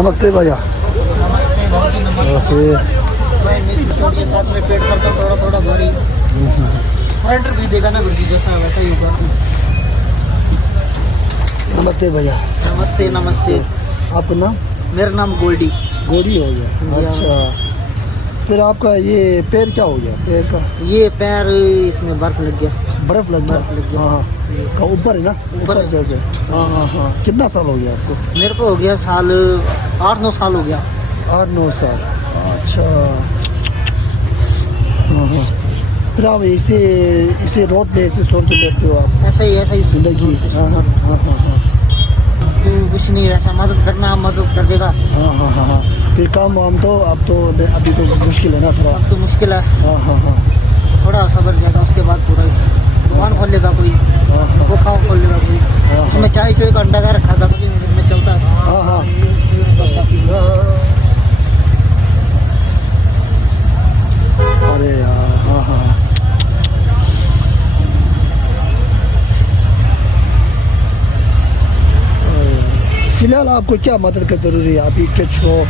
नमस्ते भैया। नमस्ते भाई जी, नमस्ते। मैं मिस के साथ में पेट करता हूँ थोड़ा थोड़ा भारी। फ्रंट भी देगा ना गुरुजी, जैसा वैसा ही ऊपर। नमस्ते भैया। नमस्ते नमस्ते। आपका नाम? मेरा नाम गोल्डी। गोरी हो गया। अच्छा, फिर आपका ये पैर क्या हो गया? पैर का ये पैर इसमें बर्फ लग गया। बर्फ लग गया? हाँ हाँ, ऊपर है ना? ऊपर चढ़ गया। हाँ हाँ हाँ। कितना साल हो गया आपको? मेरे को हो गया साल 8-9 साल हो गया। 8-9 साल। अच्छा। हाँ हाँ। फिर आप इसे रोड पे ऐसे सोच के बैठते हो आप? ऐसा ही जिंदगी। हाँ हाँ हाँ हाँ हाँ। कुछ नहीं, वैसा मदद करना, मदद कर देगा। हाँ हाँ हाँ हाँ। फिर काम वाम तो अब तो अभी तो मुश्किल है ना थोड़ा? अब तो मुश्किल है। हाँ हाँ हाँ। थोड़ा सब्र ज़्यादा, उसके बाद पूरा दुकान खोल लेगा कोई, हाँ हाँ वो खाओ खोल लेगा कोई। हाँ उसमें चाय चोय का अंडा का रखा था, में चलता है। हाँ हाँ। बस अरे यार, हाँ हाँ। फिलहाल आपको क्या मदद का जरूरी है? आप ही कुछ हो?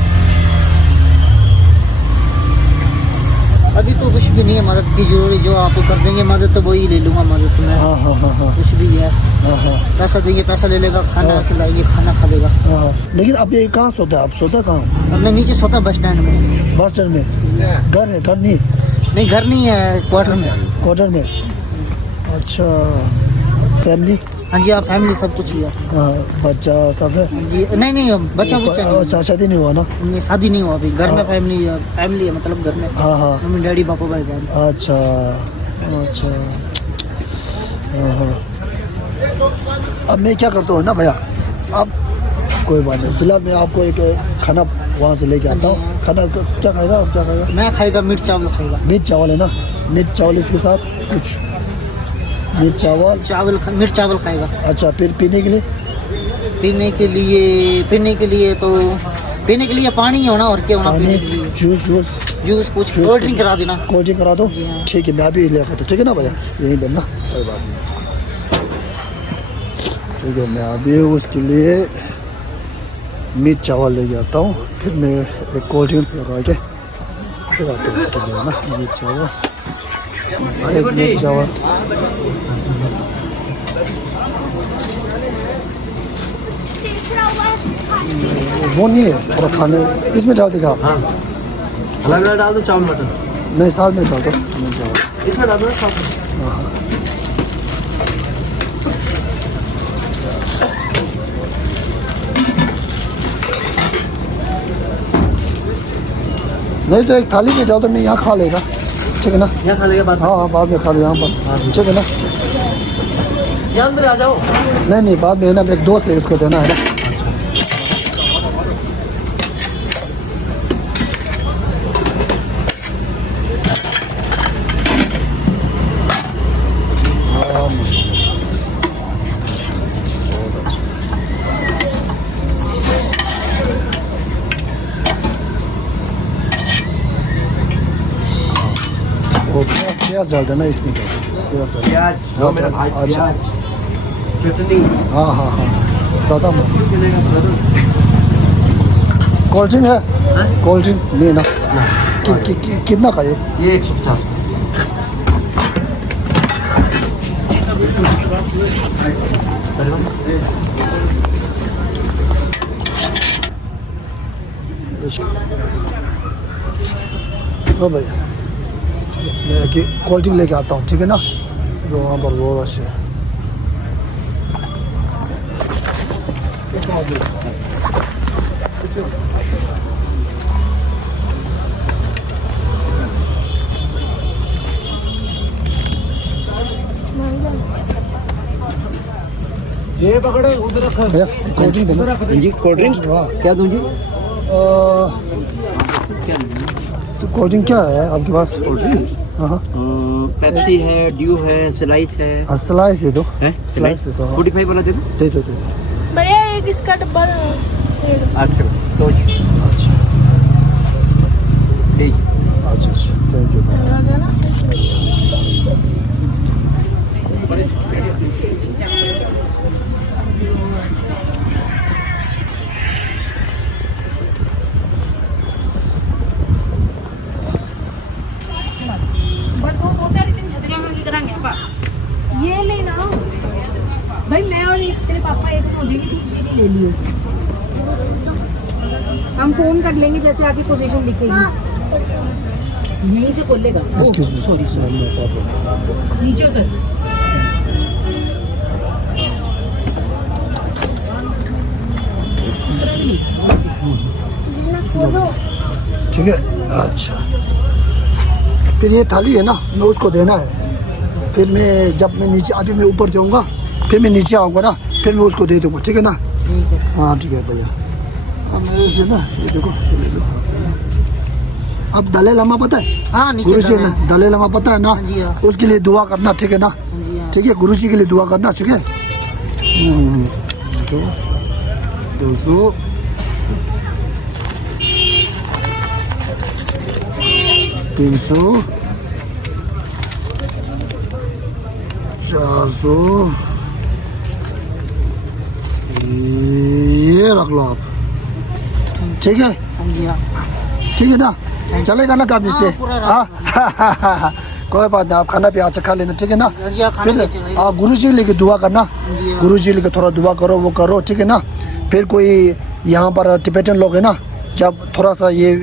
अभी तो कुछ भी नहीं है मदद की जरूरी, जो आपको कर देंगे मदद तो वही ले लूँगा मदद में। हाँ हाँ हाँ हाँ। कुछ भी है, हाँ हाँ पैसा देंगे, पैसा ले लेगा, खाना खिलाएंगे, खाना खा लेगा। हाँ। लेकिन अब ये कहाँ सोता है? आप सोता कहाँ? अब मैं नीचे सोता बस स्टैंड में। बस स्टैंड में? घर है? घर नहीं? नहीं, घर नहीं है, क्वार्टर में। क्वार्टर में? अच्छा। फैमिली? हाँ जी, आप फैमिली सब कुछ ही है। हाँ, बच्चा सब है? हाँ जी, नहीं बच्चा बुच्चा नहीं। अच्छा, शादी नहीं हुआ ना? नहीं, शादी नहीं हुआ अभी। घर में फैमिली है, मतलब घर में हाँ हाँ। मम्मी डैडी पापा भाई बहन। अच्छा अच्छा। हाँ हाँ। अब मैं क्या करता हूँ ना भैया, अब कोई बात नहीं, फिलहाल मैं आपको एक खाना वहाँ से लेके आता हूँ। खाना क्या खाएगा आप? क्या खाएगा? मैं खाएगा मीट चावल खाएगा। मीट चावल है ना? मीट चावल इसके साथ कुछ? मीट चावल मीट चावल खाएगा। अच्छा, फिर पीने के लिए? पीने के लिए पानी होना, और क्या होना? पानी, पीने के लिए जूस कुछ कोल्ड ड्रिंक करा देना। कोल्ड ड्रिंक करा दो। जी हाँ। ठीक है, मैं अभी ले आता हूँ। ठीक है ना भैया? यहीं पर ना, कोई बात नहीं। ठीक है, मैं अभी उसके लिए मीट चावल लेके आता हूँ, फिर मैं एक कोल्ड ड्रिंक लगा के फिर आता हूँ उसके लिए ना। मीट चावल, एक मीट चावल। वो नहीं है थोड़ा खाने, इसमें डाल देगा? हाँ, अलग अलग डाल दो चावल मटर। नहीं, साथ में डाल दो मीट चावल। इसमें डाल दो साथ में। हाँ। नहीं तो एक थाली में जाओ तो मैं यहाँ खा लेगा। ठीक है ना? यहाँ खा लेगा बाद में। हाँ हाँ, बाद में खा ले यहाँ पर। ठीक है ना? यहाँ अंदर आ जाओ। नहीं बाद में है ना, एक दोस्त है उसको देना है ना। वो प्याज डाल देना इसमें। प्याज डाल। प्याज, हाँ, मेरा भाई, अच्छा। प्याज, चटनी। हाँ हाँ हाँ, ज़्यादा मत। कितने का बता दो? कोल्ड ड्रिंक है? हाँ? कोल्ड ड्रिंक नहीं ना? कितना का ये? 150 का। लो भैया, मैं कोल्ड ड्रिंक लेके आता हूँ। ठीक है ना? तो वहाँ पर वो रश है। ये पकड़े उधर रखो। भैया कोल्ड ड्रिंक देना। जी, कोल्ड ड्रिंक वाह। क्या दूँ जी? तो कोल्ड ड्रिंक क्या है आपके पास? कोल्ड ड्रिंक हाँ हाँ पेप्सी है, ड्यू है, स्लाइस है। हाँ, स्लाइस दे दो। हैं? स्लाइस दे दो। हाँ। 45 वाला दे दो। दे दो। भैया एक इसका डब्बा दे दो। 8 किलो तो जी। अच्छा लीजिए। अच्छा अच्छा, थैंक यू भैया। लगा देना। मुझे भी ले लियो। हम फोन कर लेंगे जैसे आपकी पोजीशन दिखेगी। यहीं से खोलेगा। Excuse me. Sorry sorry, No problem. नीचे उतर। ठीक है, अच्छा। फिर ये थाली है ना, मैं उसको देना है। फिर मैं जब मैं नीचे, अभी मैं ऊपर जाऊंगा, फिर मैं नीचे आऊँगा ना, फिर मैं उसको दे दूँगा, ठीक है ना? ठीक है। हाँ ठीक है भैया। अब मेरे से ना ये देखो, ये ले लो। अब दलाई लामा पता है? हाँ नीचे गुरु जी करना ना, है। दलाई लामा पता है ना? हाँ जी, हाँ। उसके लिए दुआ करना, ठीक है ना? हाँ जी, हाँ। ठीक है, गुरु जी के लिए दुआ करना, ठीक है? तो 200 300 400 ये रख लो आप, ठीक है? हाँ जी, हाँ। ठीक है ना? चलेगा ना काम इससे? हाँ, पूरा रात हाँ कोई बात नहीं, आप खाना भी अच्छा खा लेना, ठीक है ना? हाँ जी, हाँ, खाना फिर भी अच्छा खाएगा। हाँ, गुरु जी लेके दुआ करना, जी, हाँ। गुरु जी लेके थोड़ा दुआ करो, वो करो, ठीक है ना? फिर कोई यहाँ पर टिबेटन लोग है ना, जब थोड़ा सा ये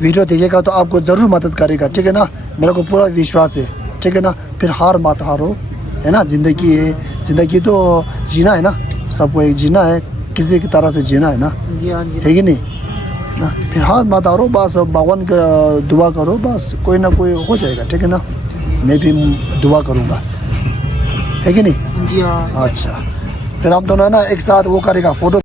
वीडियो देखिएगा तो आपको ज़रूर मदद करेगा, ठीक है ना? मेरे को पूरा विश्वास है, ठीक है ना? फिर हार मत हारो, है ना? ज़िंदगी है, ज़िंदगी तो जीना है ना, सबको एक जीना है, किसी की तरह से जीना है ना, हाँ जी, हाँ जी। है कि नहीं ना? फिर हाथ मत हारो, बस भगवान का दुआ करो, बस कोई ना कोई हो जाएगा, ठीक है ना? मैं भी दुआ करूँगा, है कि नहीं? हाँ जी, हाँ। अच्छा, फिर हम दोनों ना एक साथ वो करेगा, फोटो